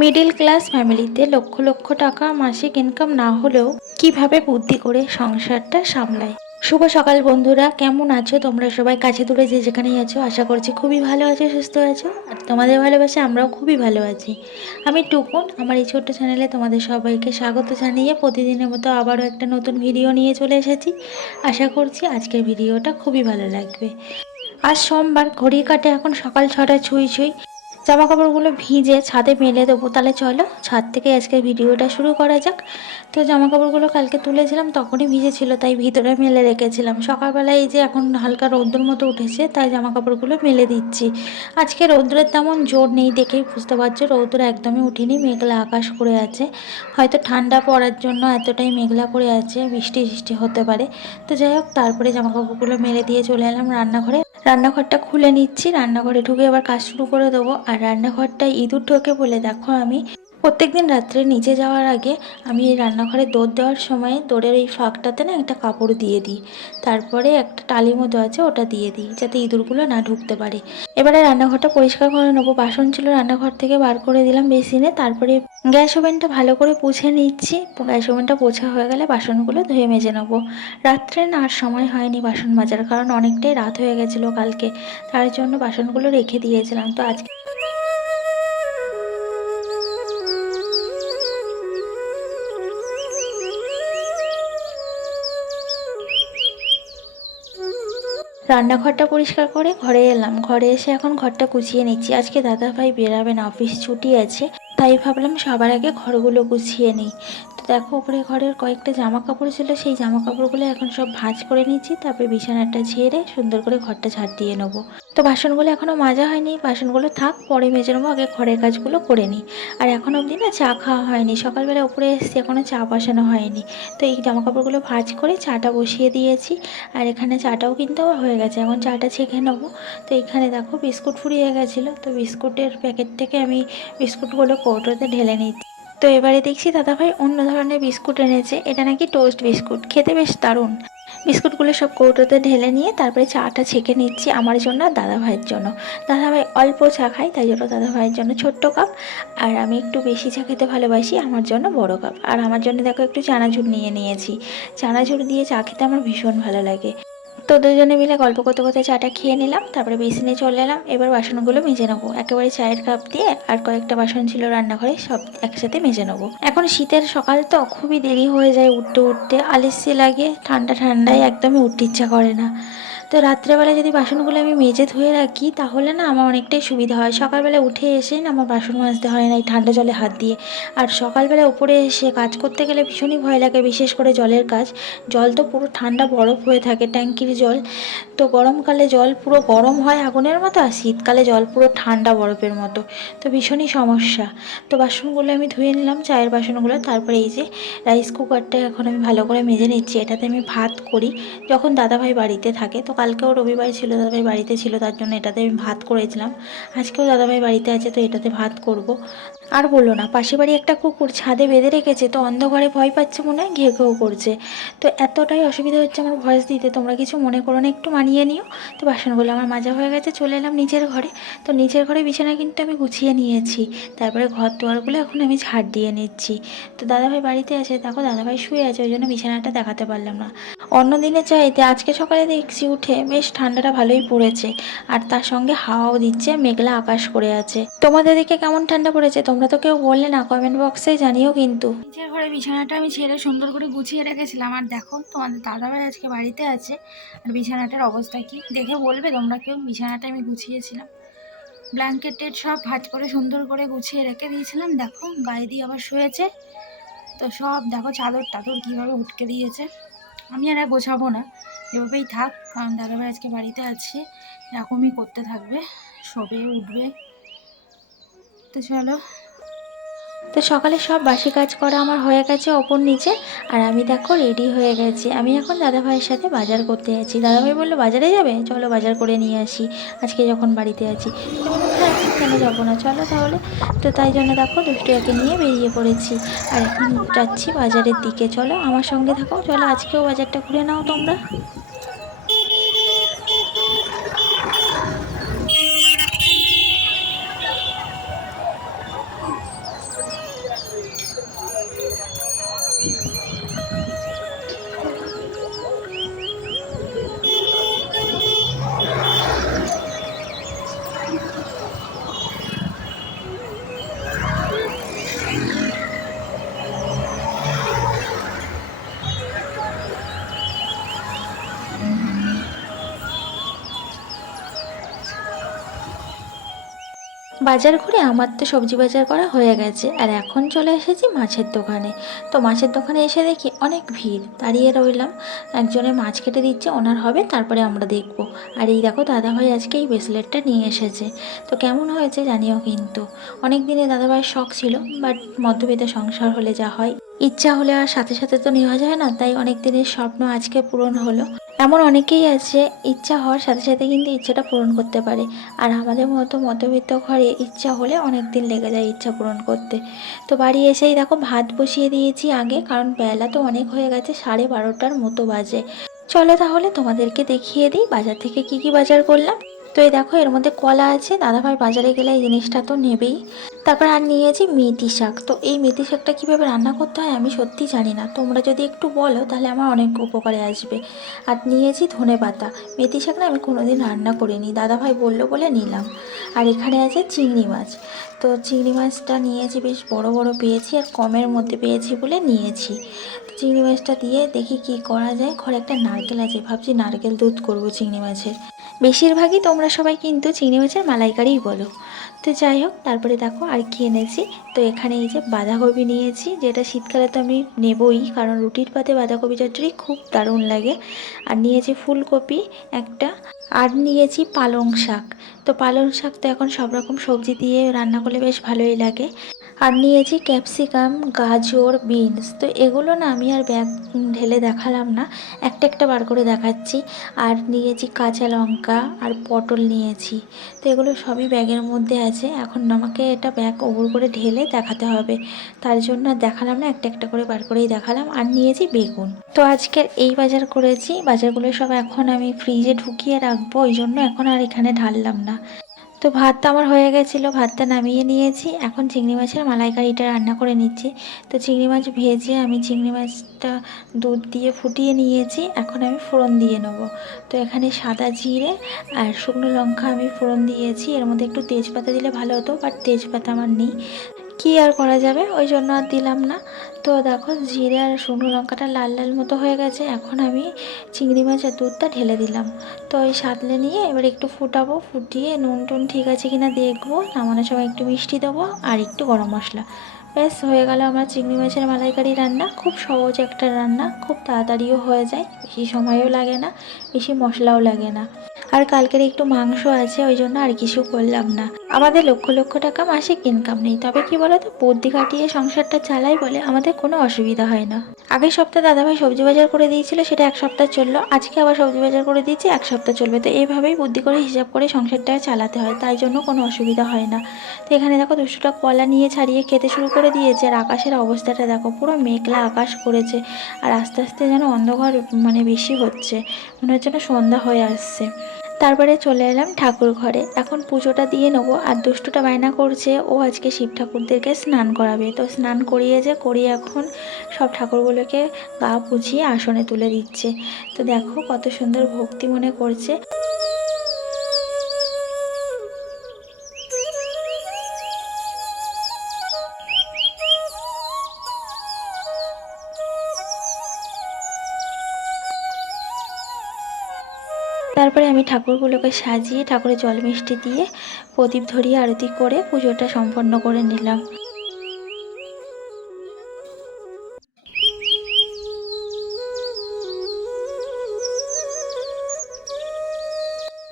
Middle class ফ্যামিলিতে লক্ষ লক্ষ টাকা মাসিক ইনকাম না হলেও কিভাবে বুদ্ধি করে সংসারটা সামলায়। শুভ সকাল বন্ধুরা, কেমন আছো তোমরা সবাই? কাছে দূরে যে যেখানেই আছো, আশা করছি খুবই ভালো আছো, সুস্থ আছো। আর তোমাদের ভালোবাসে আমরাও খুবই ভালো আছি। আমি টুকুন, আমার এই ছোট্ট চ্যানেলে তোমাদের সবাইকে স্বাগত জানিয়ে প্রতিদিনের মতো আবারও একটা নতুন ভিডিও নিয়ে চলে এসেছি। আশা করছি আজকের ভিডিওটা খুবই ভালো লাগবে। আজ সোমবার, ঘড়ির কাঁটে এখন সকাল 6টা ছুঁই ছুঁই। জামা কাপড়গুলো ভিজে ছাদে মেলে দেবো, তাহলে চলো ছাদ থেকে আজকে ভিডিওটা শুরু করা যাক। তো জামা কাপড়গুলো কালকে তুলেছিলাম, তখনই ভিজেছিল, তাই ভিতরে মেলে রেখেছিলাম। সকালবেলায় এই যে এখন হালকা রৌদ্রের মতো উঠেছে, তাই জামা কাপড়গুলো মেলে দিচ্ছি। আজকে রৌদ্রের তেমন জোর নেই, দেখেই বুঝতে পারছো রৌদ্র একদমই উঠেনি, মেঘলা আকাশ করে আছে। হয়তো ঠান্ডা পড়ার জন্য এতটাই মেঘলা করে আছে, বৃষ্টি বৃষ্টি হতে পারে। তো যাই হোক, তারপরে জামা কাপড়গুলো মেলে দিয়ে চলে এলাম রান্নাঘরে। রান্নাঘরটা খুলে নিচ্ছি, রান্নাঘরে ঢুকে এবার কাজ শুরু করে দেবো। আর রান্নাঘরটা ইঁদুর ঢোকে বলে দেখো, আমি প্রত্যেকদিন রাত্রে নিচে যাওয়ার আগে আমি এই রান্নাঘরে দৌড় দেওয়ার সময় দৌড়ের এই ফাঁকটাতে না একটা কাপড় দিয়ে দিই, তারপরে একটা টালি মতো আছে ওটা দিয়ে দিই, যাতে ইঁদুরগুলো না ঢুকতে পারে। এবারে রান্নাঘরটা পরিষ্কার করে নেবো। বাসন ছিল রান্নাঘর থেকে বার করে দিলাম বেসিনে, তারপরে গ্যাস ওভেনটা ভালো করে পুছে নিচ্ছি। গ্যাস ওভেনটা পোছা হয়ে গেলে বাসনগুলো ধুয়ে মেজে নেবো। রাত্রে না আর সময় হয়নি বাসন মাজার, কারণ অনেকটাই রাত হয়ে গেছিলো কালকে, তার জন্য বাসনগুলো রেখে দিয়েছিলাম। তো আজকে রান্নাঘরটা পরিষ্কার করে ঘরে এলাম। ঘরে এসে এখন ঘরটা গুছিয়ে নিচ্ছি। আজকে দাদাভাই বেরাবে না, অফিস ছুটি আছে, তাই ভাবলাম সবার আগে ঘরগুলো গুছিয়ে নিই। তো দেখো, উপরে ঘরের কয়েকটা জামা কাপড় ছিল, সেই জামা কাপড়গুলো এখন সব ভাঁজ করে নিচ্ছি, তারপরে বিছানাটা ঝেড়ে সুন্দর করে ঘরটা ঝাড় দিয়ে নেবো। তো বাসনগুলো এখনও মাজা হয়নি, বাসনগুলো থাক, পরে মেজে নেবো, আগে ঘরের কাজগুলো করে নিই। আর এখন অবধি না চা খাওয়া হয়নি, সকালবেলা উপরে এসেছি, এখনও চা বসানো হয়নি। তো এই জামা কাপড়গুলো ভাঁজ করে চাটা বসিয়ে দিয়েছি। আর এখানে চাটাও কিন্তু আমার হয়ে গেছে, এখন চাটা ছেঁকে নেবো। তো এখানে দেখো বিস্কুট ফুরিয়ে গেছিলো, তো বিস্কুটের প্যাকেট থেকে আমি বিস্কুটগুলো কৌটোতে ঢেলে নিচ্ছি। তো এবারে দেখছি দাদাভাই অন্য ধরনের বিস্কুট এনেছে, এটা নাকি টোস্ট বিস্কুট, খেতে বেশ দারুণ। বিস্কুটগুলো সব কৌটোতে ঢেলে নিয়ে তারপরে চাটা ছেঁকে নিচ্ছি আমার জন্য আর দাদাভাইয়ের জন্য। দাদাভাই অল্প চা খায়, তাই জন্য দাদাভাইয়ের জন্য ছোট্ট কাপ, আর আমি একটু বেশি চা খেতে ভালোবাসি, আমার জন্য বড় কাপ। আর আমার জন্য দেখো একটু চানাচুর নিয়ে নিয়েছি, চানাচুর দিয়ে চা খেতে আমার ভীষণ ভালো লাগে। তো দুজনে মিলে গল্প করতে করতে চাটা খেয়ে নিলাম, তারপরে বেসিনে চলে এলাম। এবার বাসনগুলো মেজে নেবো, একেবারে চায়ের কাপ দিয়ে আর কয়েকটা বাসন ছিল রান্নাঘরে, সব একসাথে মেজে নেবো। এখন শীতের সকাল তো খুবই দেরি হয়ে যায় উঠতে উঠতে, আলস্যি লাগে, ঠান্ডা ঠান্ডায় একদমই উঠতে ইচ্ছা করে না। তো রাত্রেবেলা যদি বাসনগুলো আমি মেজে ধুয়ে রাখি, তাহলে না আমার অনেকটাই সুবিধা হয়। সকালবেলা উঠে এসে না আমার বাসন মাজতে হয় না এই ঠান্ডা জলে হাত দিয়ে। আর সকালবেলা উপরে এসে কাজ করতে গেলে ভীষণই ভয় লাগে, বিশেষ করে জলের কাজ। জল তো পুরো ঠান্ডা বরফ হয়ে থাকে, ট্যাঙ্কির জল। তো গরমকালে জল পুরো গরম হয় আগুনের মতো, আর শীতকালে জল পুরো ঠান্ডা বরফের মতো। তো ভীষণই সমস্যা। তো বাসনগুলো আমি ধুয়ে নিলাম, চায়ের বাসনগুলো। তারপরে এই যে রাইস কুকারটা এখন আমি ভালো করে মেজে নিচ্ছি, এটাতে আমি ভাত করি যখন দাদাভাই বাড়িতে থাকে। তো কালকেও রবিবার ছিল, দাদাভাই বাড়িতে ছিল, তার জন্য এটাতে আমি ভাত করেছিলাম। আজকেও দাদাভাই বাড়িতে আছে, তো এটাতে ভাত করব। আর বললো না, পাশে বাড়ি একটা কুকুর ছাদে বেঁধে রেখেছে, তো অন্ধকারে ভয় পাচ্ছে মনে হয়, ঘেউ ঘেউ করছে। তো এতটাই অসুবিধা হচ্ছে আমার ভয়েস দিতে, তোমরা কিছু মনে করো না, একটু মানিয়ে নিও। তো বাসনগুলো আমার মাজা হয়ে গেছে, চলে এলাম নিচের ঘরে। তো নিচের ঘরে বিছানা কিন্তু আমি গুছিয়ে নিয়েছি, তারপরে ঘর দুয়ারগুলো এখন আমি ঝাড় দিয়ে নিচ্ছি। তো দাদাভাই বাড়িতে আছে, দেখো দাদাভাই শুয়ে আছে, ওই জন্য বিছানাটা দেখাতে পারলাম না। অন্য দিনের চাইতে আজকে সকালে দেখছি উঠে বেশ ঠান্ডাটা ভালোই পড়েছে, আর তার সঙ্গে হাওয়াও দিচ্ছে, মেঘলা আকাশ করে আছে। তোমাদের দিকে কেমন ঠান্ডা পড়েছে তোমরা তো কেউ বললে না, কমেন্ট বক্সে জানিও কিন্তু। নিচের ঘরে বিছানাটা আমি ছেড়ে সুন্দর করে গুছিয়ে রেখেছিলাম, আর দেখো তোমাদের দাদাভাই আজকে বাড়িতে আছে, আর বিছানাটার অবস্থা কি দেখে বলবে তোমরা কেউ। বিছানাটা আমি গুছিয়েছিলাম, ব্ল্যাঙ্কেটের সব ভাঁজ করে সুন্দর করে গুছিয়ে রেখে দিয়েছিলাম, দেখো গায়ে দিয়ে আবার শুয়েছে। তো সব দেখো চাদর টাদর কীভাবে উঠকে দিয়েছে। আমি আর গোছাবো না, এভাবেই থাক, কারণ দাদাভাই আজকে বাড়িতে আছে, এরকমই করতে থাকবে, শোবে উঠবে। তো চলো। তো সকালে সব বাসি কাজ করা আমার হয়ে গেছে ওপর নিচে, আর আমি দেখো রেডি হয়ে গেছি। আমি এখন দাদাভাইয়ের সাথে বাজার করতে যাচ্ছি। দাদাভাই বললো বাজারে যাবে, চলো বাজার করে নিয়ে আসি আজকে যখন বাড়িতে আছি। তো বললাম হ্যাঁ, কেন যাবো না, চলো তাহলে। তো তাই জন্য দেখো দুষ্টুয়াকে নিয়ে বেরিয়ে পড়েছি, আর এখন যাচ্ছি বাজারের দিকে। চলো আমার সঙ্গে থাকো, চলো আজকেও বাজারটা ঘুরে নাও তোমরা। বাজার ঘুরে আমার তো সবজি বাজার করা হয়ে গেছে, আর এখন চলে এসেছি মাছের দোকানে। তো মাছের দোকানে এসে দেখি অনেক ভিড়, দাঁড়িয়ে রইলাম। একজনে মাছ কেটে দিচ্ছে, ওনার হবে তারপরে আমরা দেখব। আর এই দেখো দাদাভাই আজকে এই ব্রেসলেটটা নিয়ে এসেছে। তো কেমন হয়েছে জানিও কিন্তু। অনেক দিনে দাদাভাইয়ের শখ ছিল, বাট মধ্যবিত্ত সংসার হলে যা হয়, ইচ্ছা হলে আর সাথে সাথে তো নেওয়া যায় না, তাই অনেক দিনের স্বপ্ন আজকে পূরণ হলো। এমন অনেকেই আছে ইচ্ছা হওয়ার সাথে সাথে কিন্তু ইচ্ছাটা পূরণ করতে পারে, আর আমাদের মতো মধ্যবিত্ত ঘরে ইচ্ছা হলে অনেক দিন লেগে যায় ইচ্ছা পূরণ করতে। তো বাড়ি এসেই দেখো ভাত বসিয়ে দিয়েছি আগে, কারণ বেলা তো অনেক হয়ে গেছে, 12:30টার মতো বাজে। চলো তাহলে তোমাদেরকে দেখিয়ে দিই বাজার থেকে কি কি বাজার করলাম। তো এই দেখো এর মধ্যে কলা আছে, দাদাভাই বাজারে গেলে এই জিনিসটা তো নেবেই। তারপর আর নিয়েছি মেথি শাক। তো এই মেথি শাকটা কীভাবে রান্না করতে হয় আমি সত্যি জানি না, তোমরা যদি একটু বলো তাহলে আমার অনেক উপকারে আসবে। আর নিয়েছি ধনে পাতা। মেথি শাক না আমি কোনোদিন রান্না করিনি, দাদাভাই বললো বলে নিলাম। আর এখানে আছে চিংড়ি মাছ। তো চিংড়ি মাছটা নিয়েছি, বেশ বড় বড় পেয়েছি আর কমের মধ্যে পেয়েছি বলে নিয়েছি। চিংড়ি মাছটা দিয়ে দেখি কি করা যায়। ঘরে একটা নারকেল আছে, ভাবছি নারকেল দুধ করবো চিংড়ি মাছের। বেশিরভাগই তোমরা সবাই কিন্তু চিংড়ি মাছের মালাইকারিই বলো। তো যাই হোক, তারপরে দেখো আর কি এনেছি। তো এখানে এই যে বাঁধাকপি নিয়েছি, যেটা শীতকালে তো আমি নেবই, কারণ রুটির পাতে বাঁধাকপি চচ্চড়ি খুব দারুণ লাগে। আর নিয়েছি ফুলকপি একটা, আর নিয়েছি পালং শাক। তো পালং শাক তো এখন সব রকম সবজি দিয়ে রান্না করলে বেশ ভালোই লাগে। আর নিয়েছি ক্যাপসিকাম, গাজর, বিনস। তো এগুলো না আমি আর ব্যাগ ঢেলে দেখালাম না, একটা একটা বার করে দেখাচ্ছি। আর নিয়েছি কাঁচা লঙ্কা আর পটল নিয়েছি। তো এগুলো সবই ব্যাগের মধ্যে আছে, এখন আমাকে এটা ব্যাগ ওপর করে ঢেলে দেখাতে হবে, তার জন্য আর দেখালাম না, একটা একটা করে বার করেই দেখালাম। আর নিয়েছি বেগুন। তো আজকের এই বাজার করেছি, বাজারগুলো সব এখন আমি ফ্রিজে ঢুকিয়ে রাখবো, ওই জন্য এখন আর এখানে ঢাললাম না। তো ভাতটা আমার হয়ে গেছিলো, ভাতটা নামিয়ে নিয়েছি, এখন চিংড়ি মাছের মালাইকারিটা রান্না করে নিচ্ছি। তো চিংড়ি মাছ ভেজে আমি চিংড়ি মাছটা দুধ দিয়ে ফুটিয়ে নিয়েছি, এখন আমি ফোড়ন দিয়ে নেবো। তো এখানে সাদা জিরে আর শুকনো লঙ্কা আমি ফোড়ন দিয়েছি, এর মধ্যে একটু তেজপাতা দিলে ভালো হতো, বাট তেজপাতা আমার নেই, কী আর করা যাবে, ওই জন্য আর দিলাম না। তো দেখো জিরে আর শুকনো লঙ্কাটা লাল লাল মতো হয়ে গেছে, এখন আমি চিংড়ি মাছের দুধটা ঢেলে দিলাম। তো ওই সাঁতলে নিয়ে এবার একটু ফুটাবো, ফুটিয়ে নুন টুন ঠিক আছে কিনা দেখবো, নামানোর সময় একটু মিষ্টি দেবো আর একটু গরম মশলা। ব্যাস হয়ে গেল আমার চিংড়ি মাছের মালাইকারি রান্না। খুব সহজ একটা রান্না, খুব তাড়াতাড়িও হয়ে যায়, বেশি সময়ও লাগে না, বেশি মশলাও লাগে না। আর কালকের একটু মাংস আছে, ওই জন্য আর কিছু করলাম না। আমাদের লক্ষ লক্ষ টাকা মাসিক ইনকাম নেই, তবে কি বলতো বুদ্ধি খাটিয়ে সংসারটা চালাই বলে আমাদের কোনো অসুবিধা হয় না। আগের সপ্তাহে দাদাভাই সবজি বাজার করে দিয়েছিল, সেটা এক সপ্তাহ চললো, আজকে আবার সবজি বাজার করে দিয়েছি, এক সপ্তাহ চলবে। তো এইভাবেই বুদ্ধি করে হিসাব করে সংসারটা চালাতে হয়, তাই জন্য কোনো অসুবিধা হয় না। তো এখানে দেখো 200টা কলা নিয়ে ছাড়িয়ে খেতে শুরু করে দিয়েছে। আর আকাশের অবস্থাটা দেখো, পুরো মেঘলা আকাশ করেছে, আর আস্তে আস্তে যেন অন্ধকার বেশি হচ্ছে, মনে হচ্ছে না সন্ধ্যা হয়ে আসছে। তারপরে চলে এলাম ঠাকুর ঘরে, এখন পুজোটা দিয়ে নেবো। আর দুষ্টুটা বায়না করছে ও আজকে শিব ঠাকুরদেরকে স্নান করাবে। তো স্নান করিয়ে এখন সব ঠাকুরগুলোকে গা পুছিয়ে আসনে তুলে দিচ্ছে। তো দেখো কত সুন্দর ভক্তি মনে করছে। তারপরে আমি ঠাকুরগুলোকে সাজিয়ে ঠাকুরের জল মিষ্টি দিয়ে প্রদীপ ধরিয়ে আরতি করে পুজোটা সম্পন্ন করে নিলাম।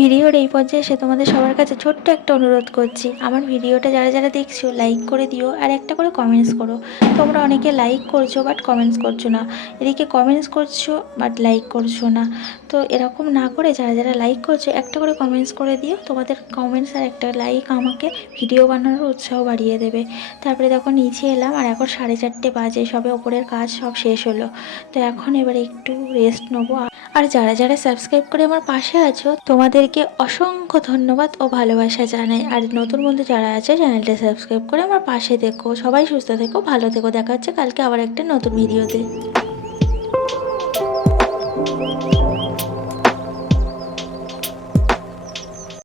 ভিডিওর এই পর্যায়ে এসে তোমাদের সবার কাছে ছোট্ট একটা অনুরোধ করছি, আমার ভিডিওটা যারা যারা দেখছো লাইক করে দিও, আর একটা করে কমেন্টস করো। তোমরা অনেকে লাইক করছো বাট কমেন্টস করছো না, এদিকে কমেন্টস করছো বাট লাইক করছো না। তো এরকম না করে যারা যারা লাইক করছো একটা করে কমেন্টস করে দিও, তোমাদের কমেন্টস আর একটা লাইক আমাকে ভিডিও বানানোর উৎসাহ বাড়িয়ে দেবে। তারপরে দেখো নিচে এলাম, আর এখন 4:30 বাজে, সবে ওপরের কাজ সব শেষ হলো। তো এখন এবার একটু রেস্ট নেবো। আর যারা যারা সাবস্ক্রাইব করে আমার পাশে আছো তোমাদেরকে অসংখ্য ধন্যবাদ ও ভালোবাসা জানাই। আর নতুন বন্ধু যারা আছে চ্যানেলটা সাবস্ক্রাইব করে আমার পাশে থেকো। সবাই সুস্থ থেকো, ভালো থেকো, দেখা হচ্ছে কালকে আবার একটা নতুন ভিডিওতে।